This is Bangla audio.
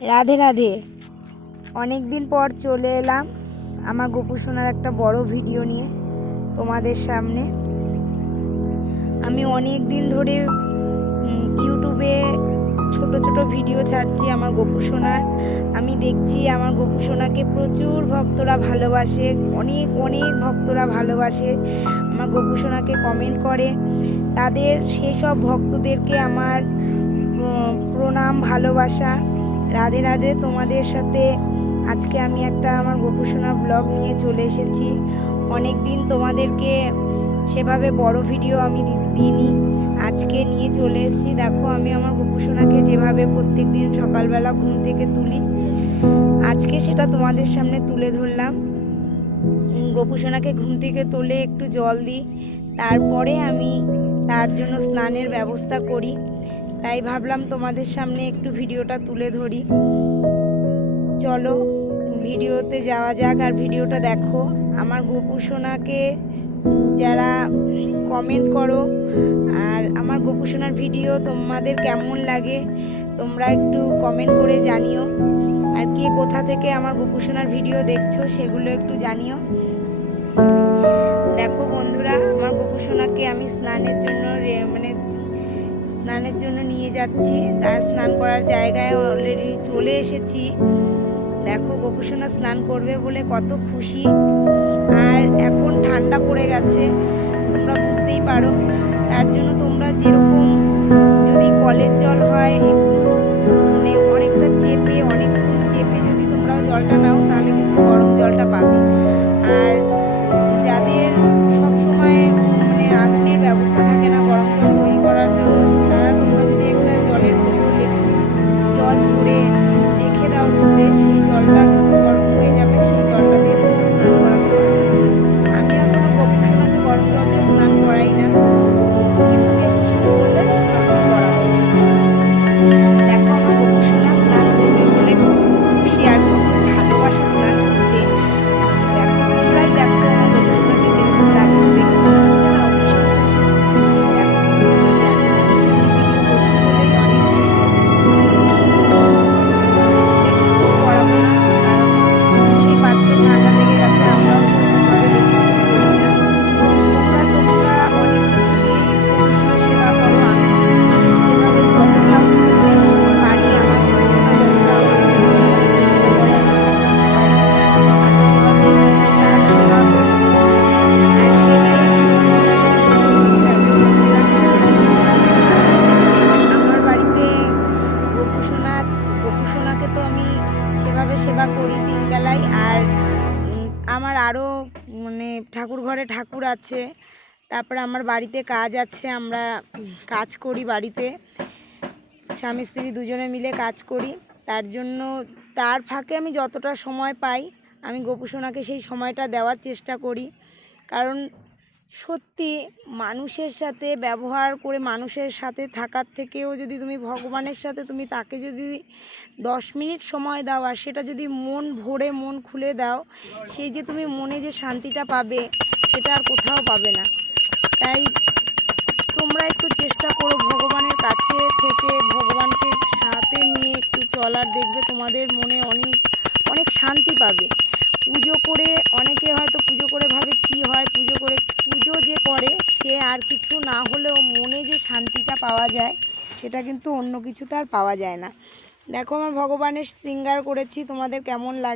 রাধে রাধে। অনেক দিন পর চলে এলাম আমার গোপু সোনার একটা বড় ভিডিও নিয়ে তোমাদের সামনে। আমি অনেক দিন ধরে ইউটিউবে ছোট ছোট ভিডিও ছাড়ছি আমার গোপু সোনার। আমি দেখছি আমার গোপু সোনাকে প্রচুর ভক্তরা ভালোবাসে, অনেক অনেক ভক্তরা ভালোবাসে, আমার গোপু সোনাকে কমেন্ট করে। তাদের সেই সব ভক্তদেরকে আমার প্রণাম, ভালোবাসা। রাধে রাধে। তোমাদের সাথে আজকে আমি একটা আমার গোপু সোনার ব্লগ নিয়ে চলে এসেছি। অনেক দিন তোমাদেরকে সেভাবে বড় ভিডিও আমি দিইনি, আজকে নিয়ে চলে এসেছি। দেখো আমি আমার গোপু সোনাকে যেভাবে প্রত্যেক দিন সকালবেলা ঘুম থেকে তুলি, আজকে সেটা তোমাদের সামনে তুলে ধরলাম। গোপু সোনাকে ঘুম থেকে তুলে একটু জল দিই, তারপরে আমি তার জন্য স্নানের ব্যবস্থা করি। তাই ভাবলাম তোমাদের সামনে একটু ভিডিওটা তুলে ধরি। চলো ভিডিওতে যাওয়া যাক আর ভিডিওটা দেখো। আমার গোপু সোনাকে যারা কমেন্ট করো আর আমার গোপু সোনার ভিডিও তোমাদের কেমন লাগে তোমরা একটু কমেন্ট করে জানিও। আর কে কোথা থেকে আমার গোপু সোনার ভিডিও দেখছো সেগুলো একটু জানিও। দেখো বন্ধুরা, আমার গোপু সোনাকে আমি স্নানের জন্য নিয়ে যাচ্ছি। তার স্নান করার জায়গায় অলরেডি চলে এসেছি। দেখো গোপু সোনা স্নান করবে বলে কত খুশি। আর এখন ঠান্ডা পড়ে গেছে, তোমরা বুঝতেই পারো। তার জন্য তোমরা যেরকম যদি কলের জল হয় একটু অনেকটা অনেকক্ষণ চেপে যদি তোমরা জলটা নাও তাহলে কিন্তু গরম জলটা পাবে। আর যাদের সব সময় আগুনের ব্যবস্থা থাকে না গরম জল তৈরি করার জন্য, তোমরা যদি একটা জলের বোতল একটু জল ভরে রেখে দাও রোদ্রে, সেই জলটা কিন্তু গরম হয়ে যাবে, সেই জলটা দিয়ে তোমরা স্নান করাতে পারো। আমি এখনো গোপু সোনাকে গরম জল দিয়ে স্নান করাই না, কিন্তু বেশি শীত পড়লে তখন করাবো। দেখো আমার গোপু সোনা স্নান করবে বলে কত খুশি আর কত ভালোবাসে স্নান করতে। দেখো তোমরাই দেখো আমার গোপু সোনাকে কিরকম লাগছে, দেখে মনে হচ্ছে না ভীষণ খুশি। দেখো খুব খুশি, আর তোমাদের সামনে ভিডিও করছি বলেই অনেক খুশি। বেশিক্ষণ করাবো না, কারণ বুঝতেই পারছো ঠান্ডা লেগে গেছে, আমরাও সেরকমভাবে বেশিক্ষণ করি না। তোমরা অনেক কিছু দিয়ে গোপু সোনার সেবা করো। আমি যেভাবে যতটা পারি, আমার গোপু সোনা যতটা আমার জন্য চেষ্টা করে আমি যেটা করতে পারি, আমি সেভাবে তার সেবা করি। আর সেটাই আমি তোমাদের সামনে তুলে ধরছি। দেখো বন্ধুরা, আমার বাড়িতে গোপু সোনাকে তো আমি সেভাবে সেবা করি 3 বেলায়। আর আমার আরও ঠাকুর ঘরে ঠাকুর আছে, তারপরে আমার বাড়িতে কাজ আছে, আমরা কাজ করি বাড়িতে, স্বামী স্ত্রী দুজনে মিলে কাজ করি। তার জন্য তার ফাঁকে আমি যতটা সময় পাই আমি গোপু সোনাকে সেই সময়টা দেওয়ার চেষ্টা করি। কারণ সত্যি মানুষের সাথে ব্যবহার করে মানুষের সাথে থাকার থেকেও যদি তুমি ভগবানের সাথে তুমি তাকে যদি 10 মিনিট সময় দাও আর সেটা যদি মন ভরে মন খুলে দাও, সেই যে তুমি মনে যে শান্তিটা পাবে সেটা আর কোথাও পাবে না। তাই তোমরা একটু চেষ্টা করো ভগবানের কাছে থেকে ভগবানকে সাথে নিয়ে একটু চলার, দেখবে তোমাদের মনে অনেক অনেক শান্তি পাবে। পুজো করে অনেকে হয়তো পুজো করে ভাবে কি হয়, পুজো যে করে সে আর কিছু না হলেও মনে যে শান্তিটা পাওয়া যায় সেটা কিন্তু অন্য কিছুতে আর পাওয়া যায় না। দেখো আমার ভগবানের শৃঙ্গার করেছি, তোমাদের কেমন লাগে।